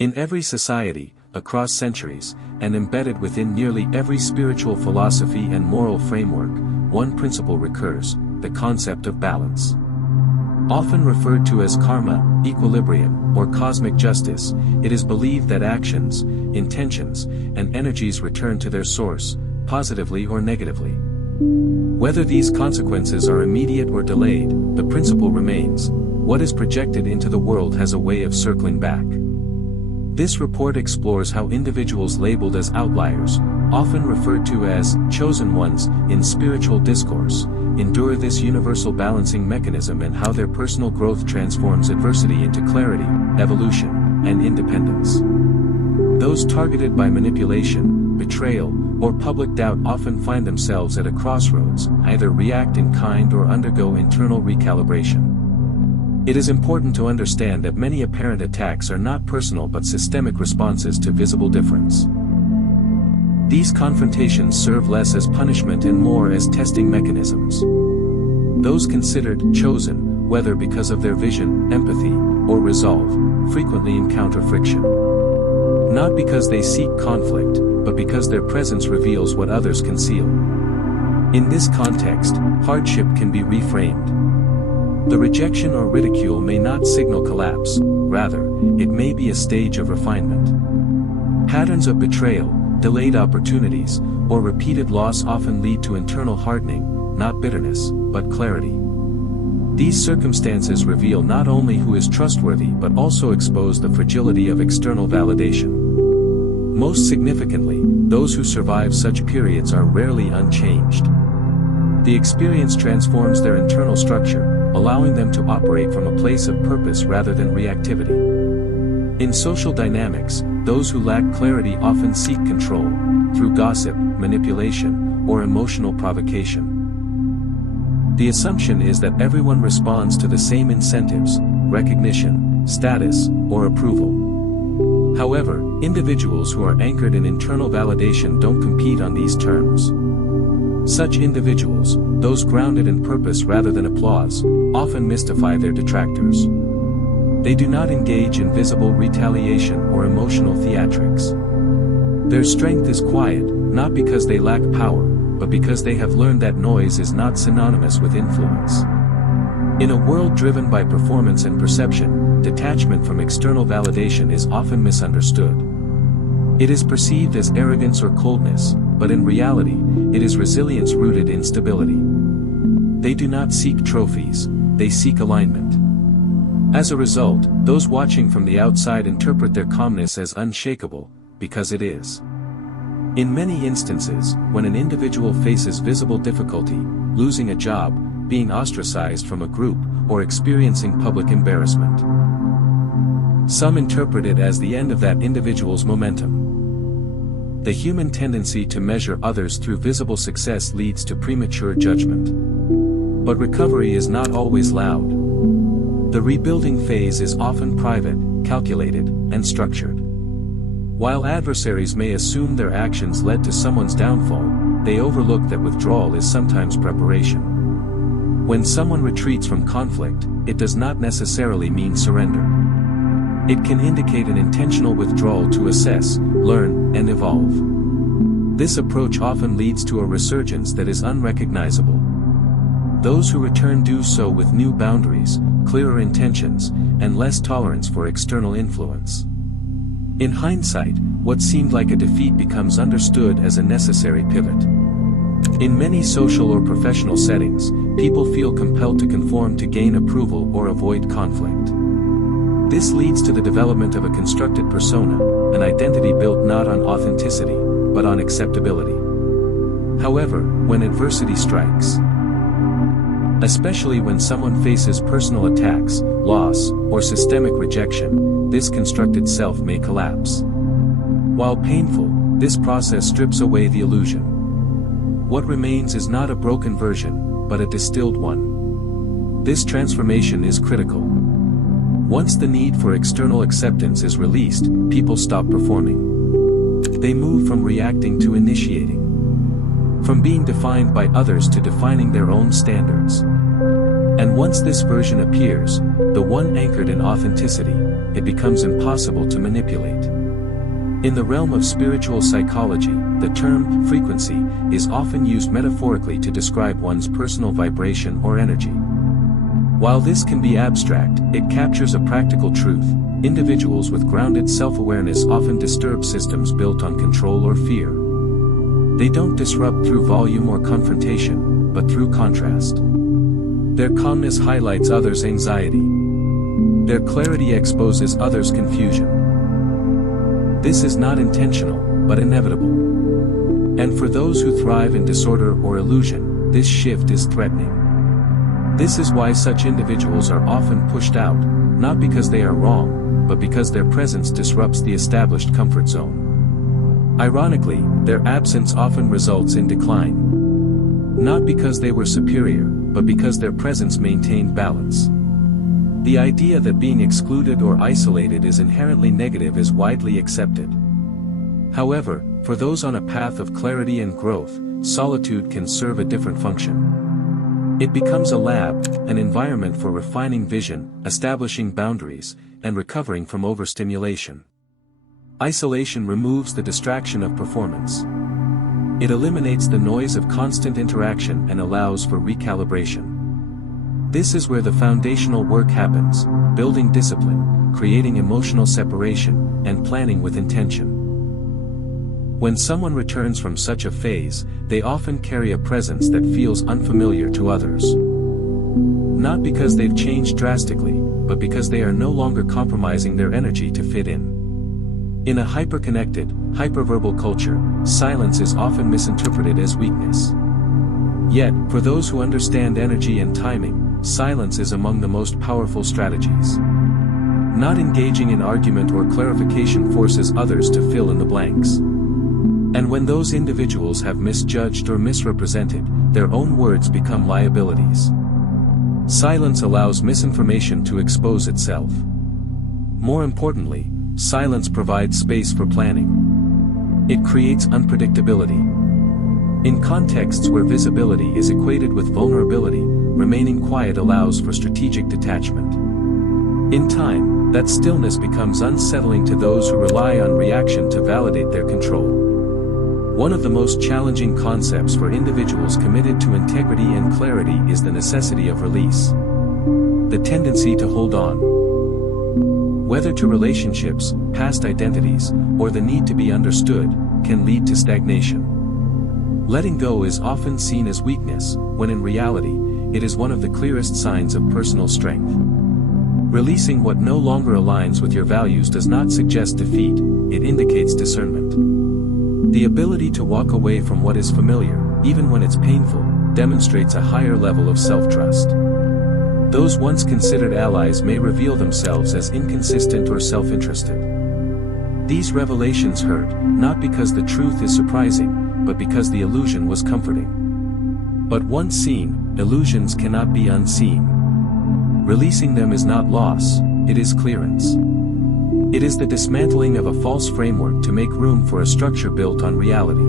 In every society, across centuries, and embedded within nearly every spiritual philosophy and moral framework, one principle recurs: the concept of balance. Often referred to as karma, equilibrium, or cosmic justice, it is believed that actions, intentions, and energies return to their source, positively or negatively. Whether these consequences are immediate or delayed, the principle remains: what is projected into the world has a way of circling back. This report explores how individuals labeled as outliers, often referred to as chosen ones in spiritual discourse, endure this universal balancing mechanism and how their personal growth transforms adversity into clarity, evolution, and independence. Those targeted by manipulation, betrayal, or public doubt often find themselves at a crossroads, either react in kind or undergo internal recalibration. It is important to understand that many apparent attacks are not personal but systemic responses to visible difference. These confrontations serve less as punishment and more as testing mechanisms. Those considered chosen, whether because of their vision, empathy, or resolve, frequently encounter friction. Not because they seek conflict, but because their presence reveals what others conceal. In this context, hardship can be reframed. The rejection or ridicule may not signal collapse, rather, it may be a stage of refinement. Patterns of betrayal, delayed opportunities, or repeated loss often lead to internal hardening, not bitterness, but clarity. These circumstances reveal not only who is trustworthy but also expose the fragility of external validation. Most significantly, those who survive such periods are rarely unchanged. The experience transforms their internal structure, allowing them to operate from a place of purpose rather than reactivity. In social dynamics, those who lack clarity often seek control, through gossip, manipulation, or emotional provocation. The assumption is that everyone responds to the same incentives: recognition, status, or approval. However, individuals who are anchored in internal validation don't compete on these terms. Such individuals, those grounded in purpose rather than applause, often mystify their detractors. They do not engage in visible retaliation or emotional theatrics. Their strength is quiet, not because they lack power, but because they have learned that noise is not synonymous with influence. In a world driven by performance and perception, detachment from external validation is often misunderstood. It is perceived as arrogance or coldness, but in reality, it is resilience rooted in stability. They do not seek trophies, they seek alignment. As a result, those watching from the outside interpret their calmness as unshakable, because it is. In many instances, when an individual faces visible difficulty, losing a job, being ostracized from a group, or experiencing public embarrassment, some interpret it as the end of that individual's momentum. The human tendency to measure others through visible success leads to premature judgment. But recovery is not always loud. The rebuilding phase is often private, calculated, and structured. While adversaries may assume their actions led to someone's downfall, they overlook that withdrawal is sometimes preparation. When someone retreats from conflict, it does not necessarily mean surrender. It can indicate an intentional withdrawal to assess, learn, and evolve. This approach often leads to a resurgence that is unrecognizable. Those who return do so with new boundaries, clearer intentions, and less tolerance for external influence. In hindsight, what seemed like a defeat becomes understood as a necessary pivot. In many social or professional settings, people feel compelled to conform to gain approval or avoid conflict. This leads to the development of a constructed persona, an identity built not on authenticity, but on acceptability. However, when adversity strikes, especially when someone faces personal attacks, loss, or systemic rejection, this constructed self may collapse. While painful, this process strips away the illusion. What remains is not a broken version, but a distilled one. This transformation is critical. Once the need for external acceptance is released, people stop performing. They move from reacting to initiating. From being defined by others to defining their own standards. And once this version appears, the one anchored in authenticity, it becomes impossible to manipulate. In the realm of spiritual psychology, the term frequency is often used metaphorically to describe one's personal vibration or energy. While this can be abstract, it captures a practical truth. Individuals with grounded self-awareness often disturb systems built on control or fear. They don't disrupt through volume or confrontation, but through contrast. Their calmness highlights others' anxiety. Their clarity exposes others' confusion. This is not intentional, but inevitable. And for those who thrive in disorder or illusion, this shift is threatening. This is why such individuals are often pushed out, not because they are wrong, but because their presence disrupts the established comfort zone. Ironically, their absence often results in decline. Not because they were superior, but because their presence maintained balance. The idea that being excluded or isolated is inherently negative is widely accepted. However, for those on a path of clarity and growth, solitude can serve a different function. It becomes a lab, an environment for refining vision, establishing boundaries, and recovering from overstimulation. Isolation removes the distraction of performance. It eliminates the noise of constant interaction and allows for recalibration. This is where the foundational work happens, building discipline, creating emotional separation, and planning with intention. When someone returns from such a phase, they often carry a presence that feels unfamiliar to others. Not because they've changed drastically, but because they are no longer compromising their energy to fit in. In a hyper-connected, hyperverbal culture, silence is often misinterpreted as weakness. Yet, for those who understand energy and timing, silence is among the most powerful strategies. Not engaging in argument or clarification forces others to fill in the blanks. And when those individuals have misjudged or misrepresented, their own words become liabilities. Silence allows misinformation to expose itself. More importantly, silence provides space for planning. It creates unpredictability. In contexts where visibility is equated with vulnerability, remaining quiet allows for strategic detachment. In time, that stillness becomes unsettling to those who rely on reaction to validate their control. One of the most challenging concepts for individuals committed to integrity and clarity is the necessity of release. The tendency to hold on. Whether to relationships, past identities, or the need to be understood, can lead to stagnation. Letting go is often seen as weakness, when in reality, it is one of the clearest signs of personal strength. Releasing what no longer aligns with your values does not suggest defeat, it indicates discernment. The ability to walk away from what is familiar, even when it's painful, demonstrates a higher level of self-trust. Those once considered allies may reveal themselves as inconsistent or self-interested. These revelations hurt, not because the truth is surprising, but because the illusion was comforting. But once seen, illusions cannot be unseen. Releasing them is not loss, it is clearance. It is the dismantling of a false framework to make room for a structure built on reality.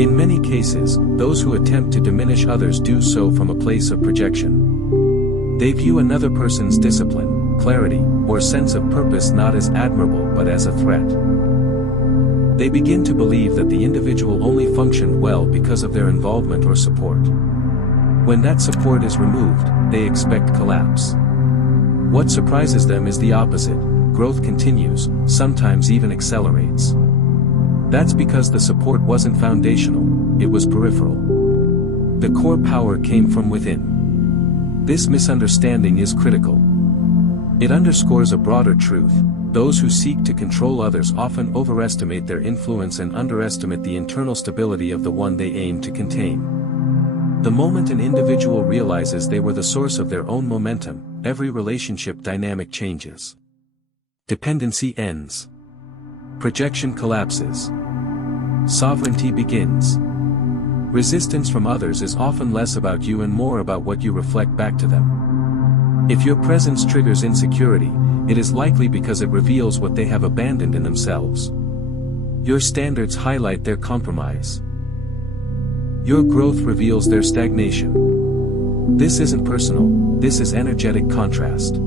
In many cases, those who attempt to diminish others do so from a place of projection. They view another person's discipline, clarity, or sense of purpose not as admirable but as a threat. They begin to believe that the individual only functioned well because of their involvement or support. When that support is removed, they expect collapse. What surprises them is the opposite. Growth continues, sometimes even accelerates. That's because the support wasn't foundational, it was peripheral. The core power came from within. This misunderstanding is critical. It underscores a broader truth. Those who seek to control others often overestimate their influence and underestimate the internal stability of the one they aim to contain. The moment an individual realizes they were the source of their own momentum, every relationship dynamic changes. Dependency ends. Projection collapses. Sovereignty begins. Resistance from others is often less about you and more about what you reflect back to them. If your presence triggers insecurity, it is likely because it reveals what they have abandoned in themselves. Your standards highlight their compromise. Your growth reveals their stagnation. This isn't personal, this is energetic contrast.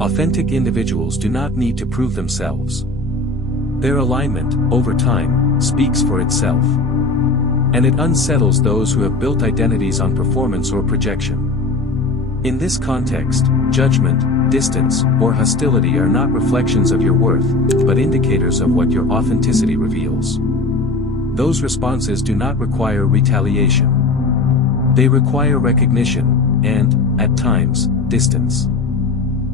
authentic individuals do not need to prove themselves. Their alignment, over time, speaks for itself. And it unsettles those who have built identities on performance or projection. In this context, judgment, distance, or hostility are not reflections of your worth, but indicators of what your authenticity reveals. Those responses do not require retaliation. They require recognition, and, at times, distance.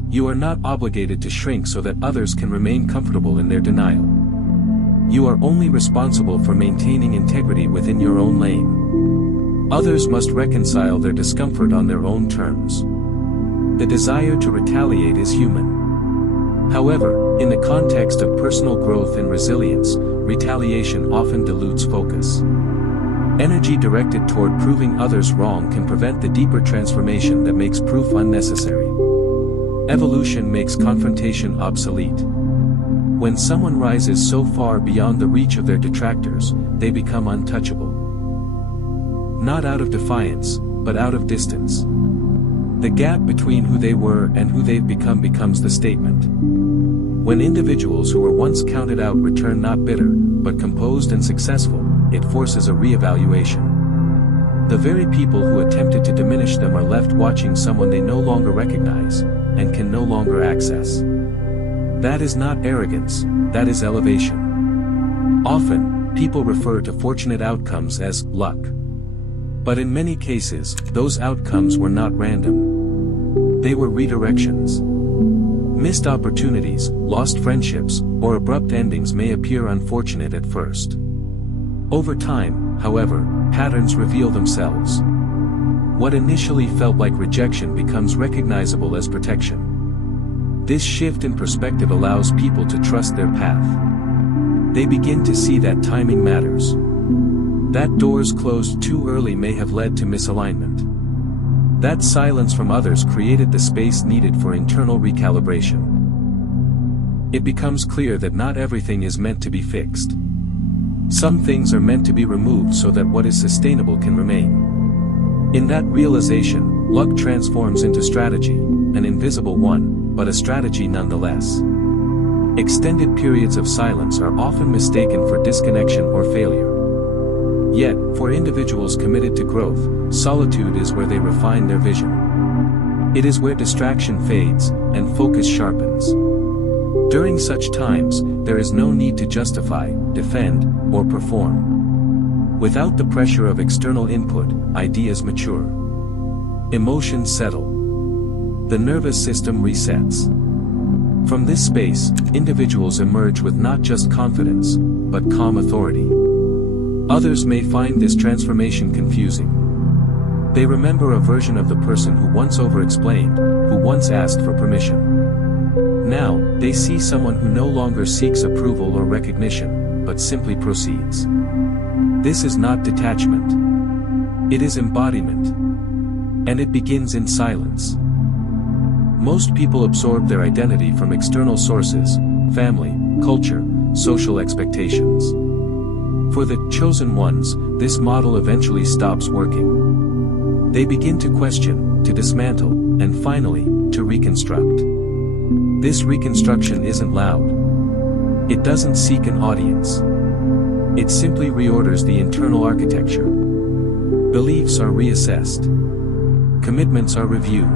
You are not obligated to shrink so that others can remain comfortable in their denial. You are only responsible for maintaining integrity within your own lane. Others must reconcile their discomfort on their own terms. The desire to retaliate is human. However, in the context of personal growth and resilience, retaliation often dilutes focus. Energy directed toward proving others wrong can prevent the deeper transformation that makes proof unnecessary. Evolution makes confrontation obsolete. When someone rises so far beyond the reach of their detractors, they become untouchable. Not out of defiance, but out of distance. The gap between who they were and who they've become becomes the statement. When individuals who were once counted out return not bitter, but composed and successful, it forces a re-evaluation. The very people who attempted to diminish them are left watching someone they no longer recognize, and can no longer access. That is not arrogance, that is elevation. Often, people refer to fortunate outcomes as luck. But in many cases, those outcomes were not random. They were redirections. Missed opportunities, lost friendships, or abrupt endings may appear unfortunate at first. Over time, however, patterns reveal themselves. What initially felt like rejection becomes recognizable as protection. This shift in perspective allows people to trust their path. They begin to see that timing matters. That doors closed too early may have led to misalignment. That silence from others created the space needed for internal recalibration. It becomes clear that not everything is meant to be fixed. Some things are meant to be removed so that what is sustainable can remain. In that realization, luck transforms into strategy, an invisible one, but a strategy nonetheless. Extended periods of silence are often mistaken for disconnection or failure. Yet, for individuals committed to growth, solitude is where they refine their vision. It is where distraction fades, and focus sharpens. During such times, there is no need to justify, defend, or perform. Without the pressure of external input, ideas mature. Emotions settle. The nervous system resets. From this space, individuals emerge with not just confidence, but calm authority. Others may find this transformation confusing. They remember a version of the person who once over-explained, who once asked for permission. Now, they see someone who no longer seeks approval or recognition, but simply proceeds. This is not detachment. It is embodiment. And it begins in silence. Most people absorb their identity from external sources, family, culture, social expectations. For the chosen ones, this model eventually stops working. They begin to question, to dismantle, and finally, to reconstruct. This reconstruction isn't loud. It doesn't seek an audience. It simply reorders the internal architecture. Beliefs are reassessed. Commitments are reviewed.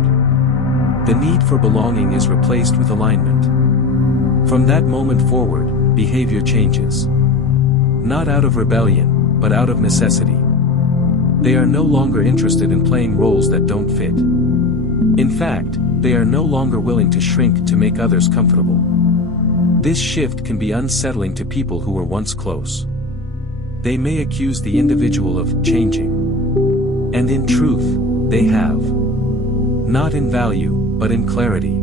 The need for belonging is replaced with alignment. From that moment forward, behavior changes. Not out of rebellion, but out of necessity. They are no longer interested in playing roles that don't fit. In fact, they are no longer willing to shrink to make others comfortable. This shift can be unsettling to people who were once close. They may accuse the individual of changing. And in truth, they have. Not in value, but in clarity.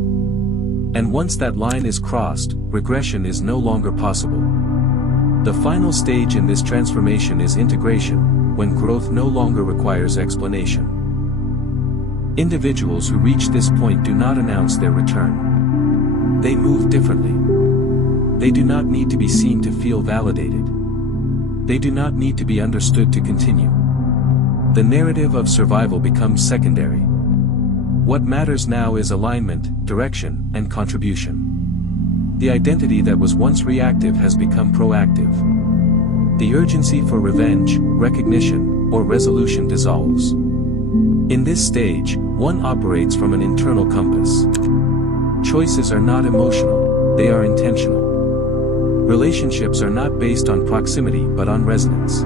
And once that line is crossed, regression is no longer possible. The final stage in this transformation is integration, when growth no longer requires explanation. Individuals who reach this point do not announce their return. They move differently. They do not need to be seen to feel validated. They do not need to be understood to continue. The narrative of survival becomes secondary. What matters now is alignment, direction, and contribution. The identity that was once reactive has become proactive. The urgency for revenge, recognition, or resolution dissolves. In this stage, one operates from an internal compass. Choices are not emotional, they are intentional. Relationships are not based on proximity but on resonance.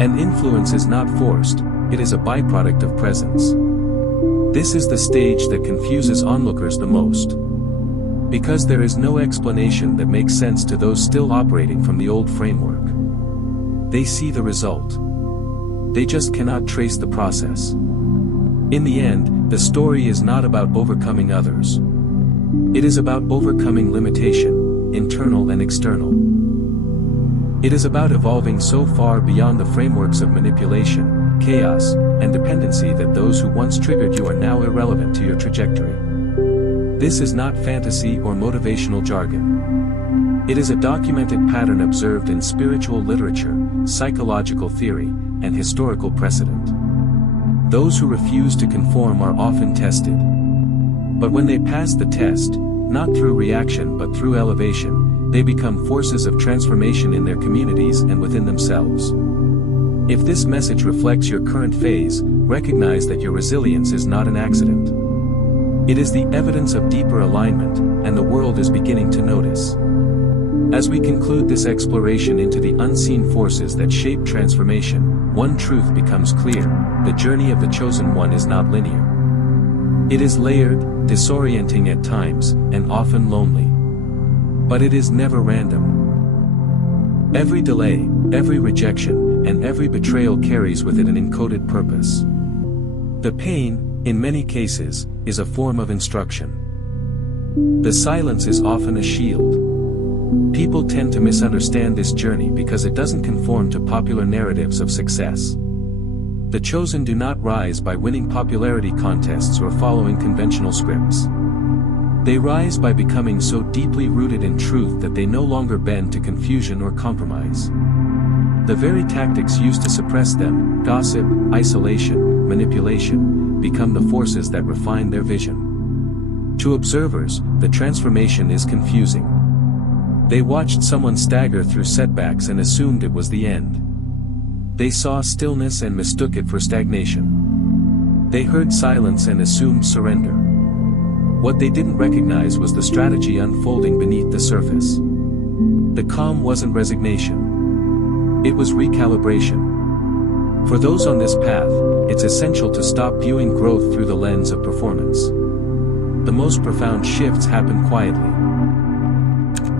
And influence is not forced, it is a byproduct of presence. This is the stage that confuses onlookers the most. Because there is no explanation that makes sense to those still operating from the old framework. They see the result. They just cannot trace the process. In the end, the story is not about overcoming others. It is about overcoming limitation, internal and external. It is about evolving so far beyond the frameworks of manipulation, chaos, and dependency that those who once triggered you are now irrelevant to your trajectory. This is not fantasy or motivational jargon. It is a documented pattern observed in spiritual literature, psychological theory, and historical precedent. Those who refuse to conform are often tested. But when they pass the test, not through reaction but through elevation, they become forces of transformation in their communities and within themselves. If this message reflects your current phase, recognize that your resilience is not an accident. It is the evidence of deeper alignment, and the world is beginning to notice. As we conclude this exploration into the unseen forces that shape transformation, one truth becomes clear: the journey of the chosen one is not linear. It is layered, disorienting at times, and often lonely. But it is never random. Every delay, every rejection, and every betrayal carries with it an encoded purpose. The pain, in many cases, is a form of instruction. The silence is often a shield. People tend to misunderstand this journey because it doesn't conform to popular narratives of success. The chosen do not rise by winning popularity contests or following conventional scripts. They rise by becoming so deeply rooted in truth that they no longer bend to confusion or compromise. The very tactics used to suppress them, gossip, isolation, manipulation, become the forces that refine their vision. To observers, the transformation is confusing. They watched someone stagger through setbacks and assumed it was the end. They saw stillness and mistook it for stagnation. They heard silence and assumed surrender. What they didn't recognize was the strategy unfolding beneath the surface. The calm wasn't resignation. It was recalibration. For those on this path, it's essential to stop viewing growth through the lens of performance. The most profound shifts happen quietly.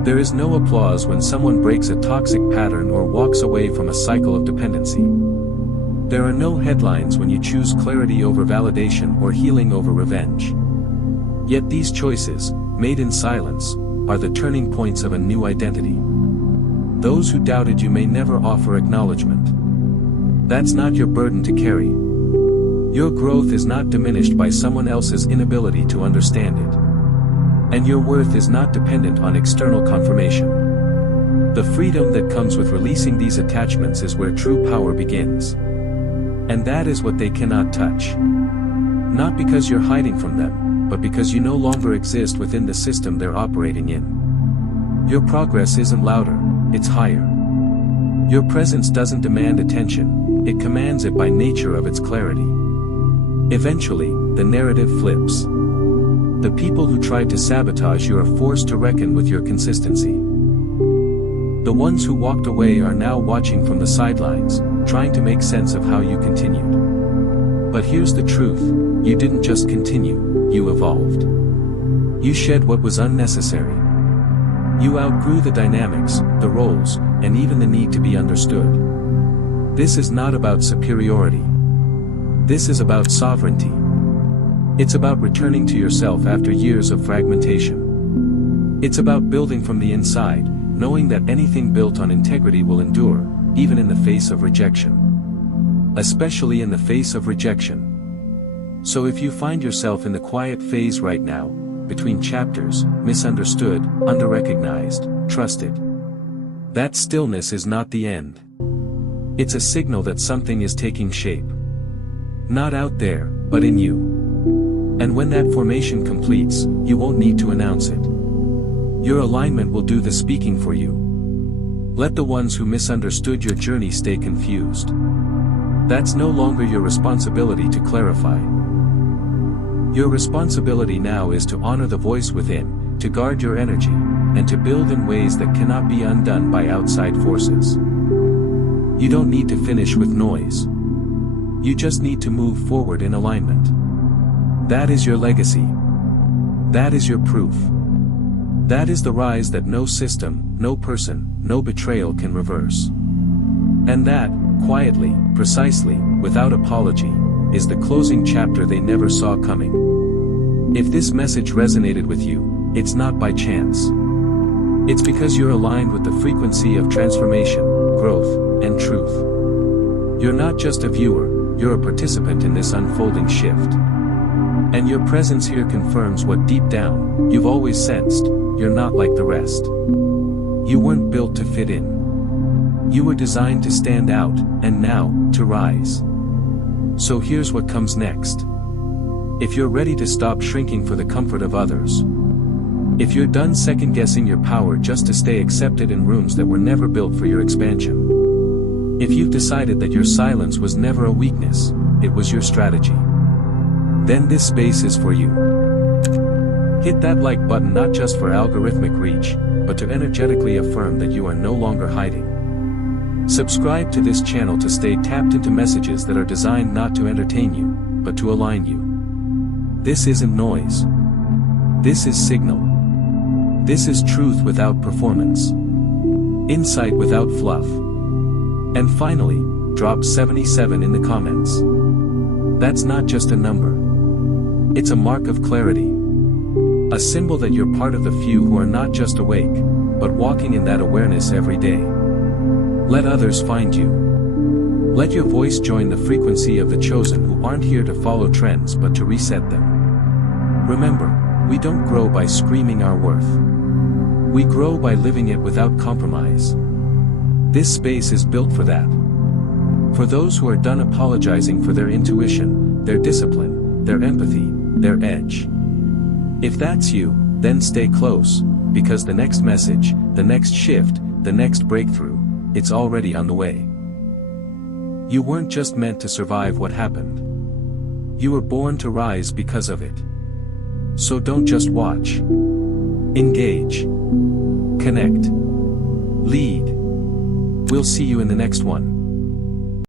There is no applause when someone breaks a toxic pattern or walks away from a cycle of dependency. There are no headlines when you choose clarity over validation or healing over revenge. Yet these choices, made in silence, are the turning points of a new identity. Those who doubted you may never offer acknowledgement. That's not your burden to carry. Your growth is not diminished by someone else's inability to understand it. And your worth is not dependent on external confirmation. The freedom that comes with releasing these attachments is where true power begins. And that is what they cannot touch. Not because you're hiding from them, but because you no longer exist within the system they're operating in. Your progress isn't louder, it's higher. Your presence doesn't demand attention, it commands it by nature of its clarity. Eventually, the narrative flips. The people who tried to sabotage you are forced to reckon with your consistency. The ones who walked away are now watching from the sidelines, trying to make sense of how you continued. But here's the truth: you didn't just continue, you evolved. You shed what was unnecessary. You outgrew the dynamics, the roles, and even the need to be understood. This is not about superiority. This is about sovereignty. It's about returning to yourself after years of fragmentation. It's about building from the inside, knowing that anything built on integrity will endure, even in the face of rejection. Especially in the face of rejection. So if you find yourself in the quiet phase right now, between chapters, misunderstood, underrecognized, trust it. That stillness is not the end. It's a signal that something is taking shape. Not out there, but in you. And when that formation completes, you won't need to announce it. Your alignment will do the speaking for you. Let the ones who misunderstood your journey stay confused. That's no longer your responsibility to clarify. Your responsibility now is to honor the voice within, to guard your energy, and to build in ways that cannot be undone by outside forces. You don't need to finish with noise. You just need to move forward in alignment. That is your legacy. That is your proof. That is the rise that no system, no person, no betrayal can reverse. And that, quietly, precisely, without apology, is the closing chapter they never saw coming. If this message resonated with you, it's not by chance. It's because you're aligned with the frequency of transformation, growth, and truth. You're not just a viewer, you're a participant in this unfolding shift. And your presence here confirms what deep down, you've always sensed: you're not like the rest. You weren't built to fit in. You were designed to stand out, and now, to rise. So here's what comes next. If you're ready to stop shrinking for the comfort of others, if you're done second-guessing your power just to stay accepted in rooms that were never built for your expansion, if you've decided that your silence was never a weakness, it was your strategy, then this space is for you. Hit that like button not just for algorithmic reach, but to energetically affirm that you are no longer hiding. Subscribe to this channel to stay tapped into messages that are designed not to entertain you, but to align you. This isn't noise. This is signal. This is truth without performance. Insight without fluff. And finally, drop 77 in the comments. That's not just a number. It's a mark of clarity. A symbol that you're part of the few who are not just awake, but walking in that awareness every day. Let others find you. Let your voice join the frequency of the chosen who aren't here to follow trends but to reset them. Remember, we don't grow by screaming our worth. We grow by living it without compromise. This space is built for that. For those who are done apologizing for their intuition, their discipline, their empathy, their edge. If that's you, then stay close, because the next message, the next shift, the next breakthrough, it's already on the way. You weren't just meant to survive what happened. You were born to rise because of it. So don't just watch. Engage. Connect. Lead. We'll see you in the next one.